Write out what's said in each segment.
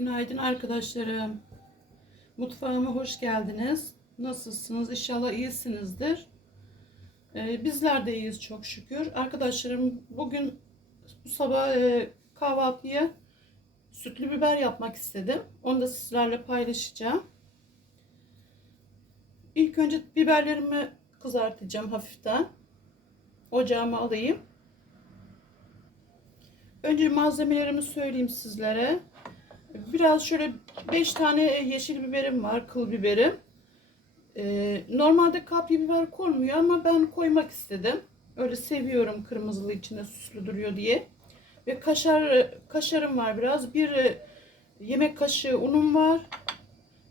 Günaydın arkadaşlarım. Mutfağıma hoş geldiniz. Nasılsınız? İnşallah iyisinizdir. Ee, bizler de iyiyiz çok şükür. Arkadaşlarım bugün bu sabah e, kahvaltıya sütlü biber yapmak istedim. Onu da sizlerle paylaşacağım. İlk önce biberlerimi kızartacağım hafiften. Ocağıma alayım. Önce malzemelerimi söyleyeyim sizlere. Biraz şöyle 5 tane yeşil biberim var, kıl biberim. Ee, normalde kapya biber konmuyor ama ben koymak istedim. Öyle seviyorum kırmızılı içinde süslü duruyor diye. Ve kaşar kaşarım var biraz. Bir e, yemek kaşığı unum var.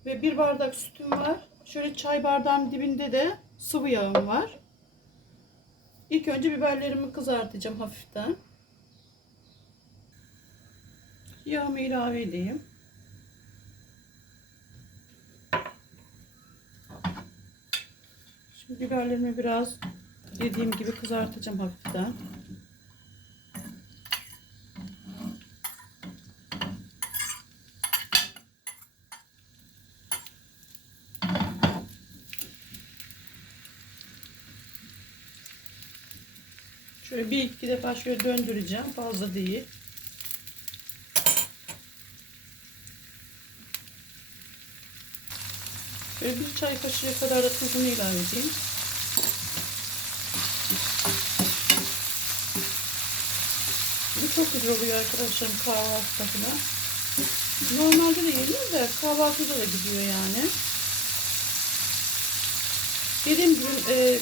Ve bir bardak sütüm var. Şöyle çay bardağım dibinde de sıvı yağım var. İlk önce biberlerimi kızartacağım hafiften. Yağımı ilave edeyim. Şimdi biberlerimi biraz dediğim gibi kızartacağım hafiften. Şöyle bir iki defa şöyle döndüreceğim. Fazla değil. Şöyle bir çay kaşığı kadar da tuzunu ilave edeyim. Bu çok güzel oluyor arkadaşlarım kahvaltıda falan. Normalde de yenir de kahvaltıda da gidiyor yani. Dediğim gibi e,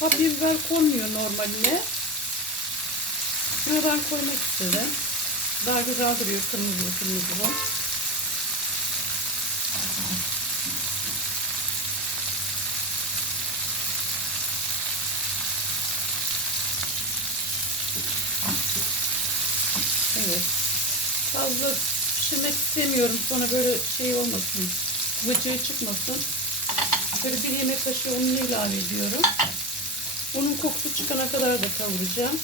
kapya biber konmuyor normaline. Şuna ben koymak istedim. Daha güzel duruyor kırmızı kırmızı. Evet. Fazla pişirmek istemiyorum. Sonra böyle şey olmasın. Vıcığı çıkmasın. Böyle bir yemek kaşığı ununu ilave ediyorum. Unun kokusu çıkana kadar da kavuracağım.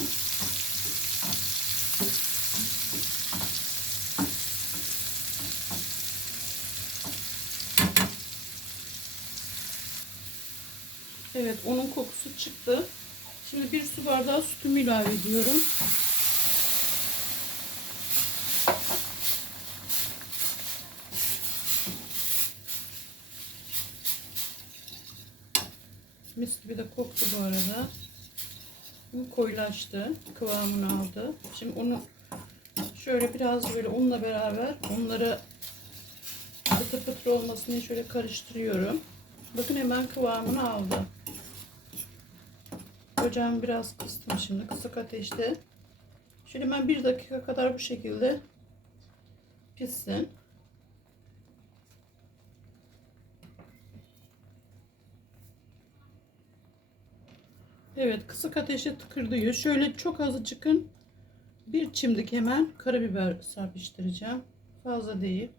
Evet, unun kokusu çıktı. Şimdi bir su bardağı sütümü ilave ediyorum. Mis gibi de koktu bu arada. Bu koyulaştı. Kıvamını aldı. Şimdi onu şöyle biraz böyle unla beraber onları pıtır pıtır olmasın diye şöyle karıştırıyorum. Bakın hemen kıvamını aldı. Ocağımı biraz kıstım şimdi kısık ateşte. Şöyle hemen bir dakika kadar bu şekilde pişsin. Evet kısık ateşte tıkırdıyor. Şöyle çok azıcıkın bir çimdik hemen karabiber serpiştireceğim. Fazla değil.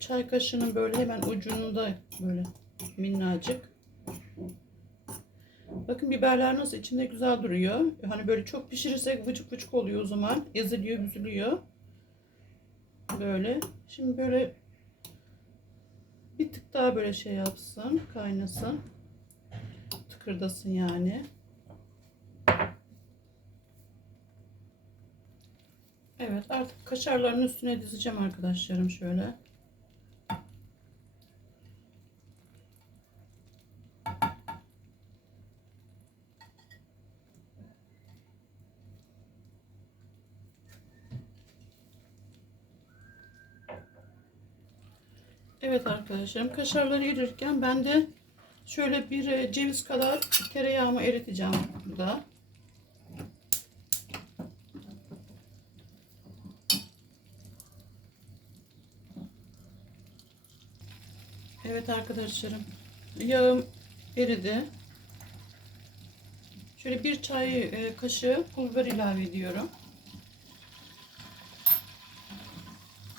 Çay kaşığının böyle hemen ucunda böyle minnacık. Bakın biberler nasıl içinde güzel duruyor. Hani böyle çok pişirirsek vıcık vıcık oluyor o zaman. Eziliyor, büzülüyor. Böyle. Şimdi böyle bir tık daha böyle şey yapsın, kaynasın tıkırdasın yani. Evet artık kaşarların üstüne dizeceğim arkadaşlarım şöyle. Evet arkadaşlarım kaşarları erirken ben de Şöyle bir e, ceviz kadar tereyağımı eriteceğim burada. Evet arkadaşlarım. Yağım eridi. Şöyle bir çay e, kaşığı pul biber ilave ediyorum.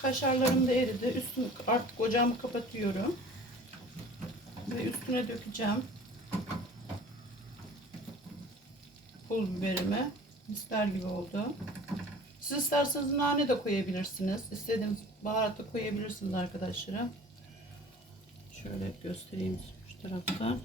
Kaşarlarım da eridi. Üstünü artık ocağımı kapatıyorum ve üstüne dökeceğim pul biberimi. Misler gibi oldu. Siz isterseniz nane de koyabilirsiniz. İstediğiniz baharatı koyabilirsiniz arkadaşlarım. Şöyle göstereyim şu tarafta.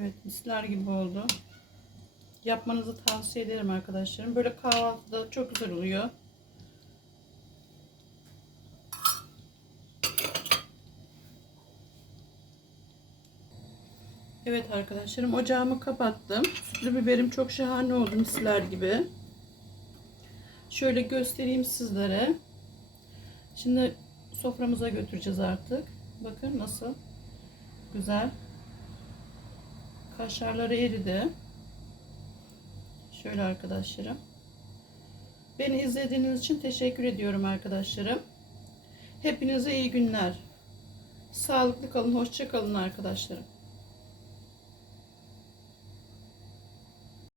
Evet misler gibi oldu. Yapmanızı tavsiye ederim arkadaşlarım. Böyle kahvaltıda çok güzel oluyor. Evet arkadaşlarım ocağımı kapattım. Sütlü biberim çok şahane oldu misler gibi. Şöyle göstereyim sizlere. Şimdi soframıza götüreceğiz artık. Bakın nasıl güzel. Kaşarları eridi. Şöyle arkadaşlarım. Beni izlediğiniz için teşekkür ediyorum arkadaşlarım. Hepinize iyi günler. Sağlıklı kalın, hoşça kalın arkadaşlarım.